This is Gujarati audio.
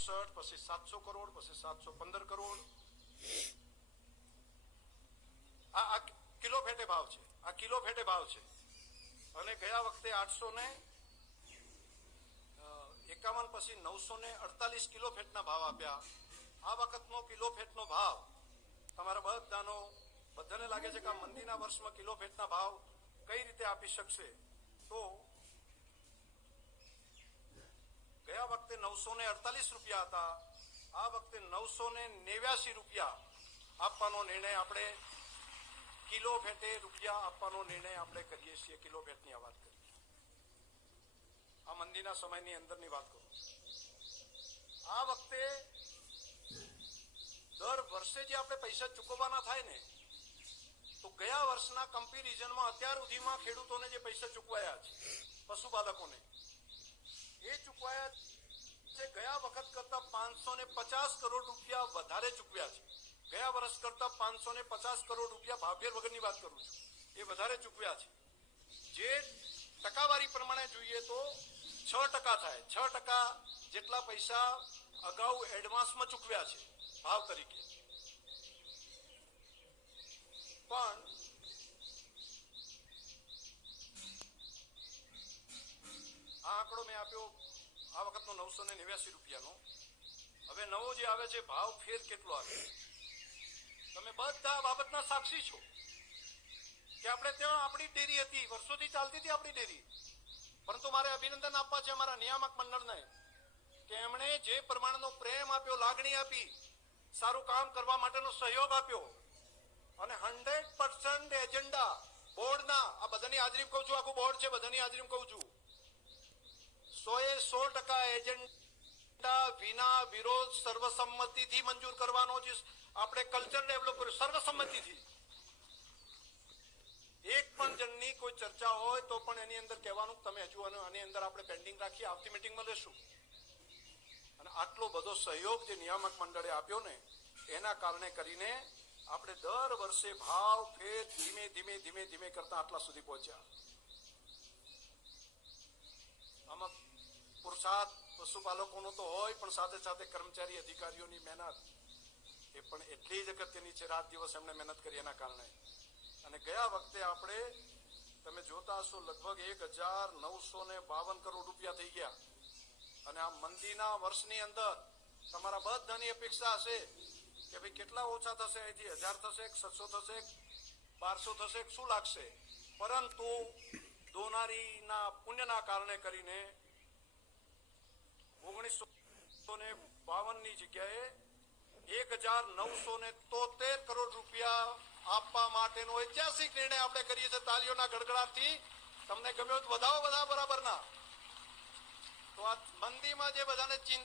67, પછી 700 કરોડ, પછી 715 કરોડ. આ કિલો ફેટે ભાવ છે. આ કિલો ફેટે ભાવ છે. અને ગયા વખતે 851 પછી 948 કિલો ફેટના ભાવ આપ્યા. આ વખતનો કિલો ફેટનો ભાવ તમારા બધાને લાગે છે કે આ મંદીના વર્ષમાં કિલો ફેટના ભાવ કઈ રીતે આપી શકશે? તો ગયા વખતે 948 રૂપિયા હતા. આ વખતે 989 રૂપિયા આપવાનો નિર્ણય આપણે કિલો ફેટે રૂપિયા આપવાનો નિર્ણય આપણે કરીએ છીએ. કિલો ફેટની આ વાત કરીએ. આ મંદીના સમયની અંદરની વાત કરું. આ વખતે દર વર્ષે જે આપણે પૈસા ચૂકવવાના થાય ને, તો ગયા વર્ષના કમ્પેરિઝનમાં અત્યાર સુધીમાં ખેડૂતોને જે પૈસા ચૂકવાયા છે, પશુપાલકોને, એ ચૂકવાયા છે ગયા વખત કરતા 550 કરોડ રૂપિયા વધારે ચૂકવ્યા છે. ગયા વર્ષ કરતા 550 કરોડ રૂપિયા ભાવભેર વગરની વાત કરું છું, એ વધારે ચૂકવ્યા છે. જે ટકાવારી પ્રમાણે જોઈએ તો 6% થાય. 6% જેટલા પૈસા અગાઉ એડવાન્સમાં ચૂકવ્યા છે ભાવ તરીકે. પણ આ આંકડો મેં આપ્યો આ વખતનો 989 રૂપિયાનો. હવે નવો જે આવે છે ભાવ ફેર કેટલો આવે? તમે બધા બાબતના સાક્ષી છો કે આપણે ત્યાં આપણી ડેરી હતી, વર્ષોથી ચાલતી હતી આપણી ડેરી. પરંતુ મારે અભિનંદન આપવા છે અમારા નિયામક મંડળને કે એમણે જે પ્રમાણનો પ્રેમ આપ્યો, લાગણી આપી, સારું કામ કરવા માટેનો સહયોગ આપ્યો, અને 100% એજન્ડા બોર્ડના, આ બધાની હાજરીમાં કહું છું, આખું બોર્ડ છે બધાની હાજરીમાં કહું છું, 100% એજન્ડા વિના વિરોધ સર્વસંમતિથી મંજૂર કરવાનો જે આપણે કલ્ચર ડેવલપ કર્યું, સર્વસંમતિથી. એક પણ જણની કોઈ ચર્ચા હોય તો પણ એની અંદર કહેવાનું તમે હજુ આની અંદર આપણે પેન્ડિંગ રાખીએ, આવતી મિટિંગમાં લેશું. અને આટલો બધો સહયોગ જે નિયામક મંડળે આપ્યો ને, એના કારણે કરીને આપણે દર વર્ષે ભાવ ફેર ધીમે ધીમે ધીમે ધીમે કરતા આટલા સુધી પહોંચ્યા. આમાં પુરુષાર્થ પશુપાલકોનો તો હોય, પણ સાથે સાથે કર્મચારી અધિકારીઓની મહેનત એ પણ એટલી જ અગત્યની છે. રાત દિવસ એમણે મહેનત કરી એના કારણે. અને ગયા વખતે આપણે તમે જોતા હશો લગભગ 1952 કરોડ રૂપિયા થઈ ગયા. અને આ મંદીના વર્ષની અંદર તમારા બધાની અપેક્ષા હશે કે ભાઈ કેટલા ઓછા થશે, અહીંથી 1000 થશે, 600 થશે, 1200 થશે, શું લાગશે? પરંતુ દોનારીના પુણ્યના કારણે કરીને 1952 ની જગ્યાએ 1973 કરોડ રૂપિયા આપવા માટેનો ઐતિહાસિક નિર્ણય આપણે કરીએ છીએ. તાલીઓના ગડગડાટથી તમને ગમ્યો તો વધાવો બધા બરાબરના. તો આ મંદીમાં જે બધાને ચિંતા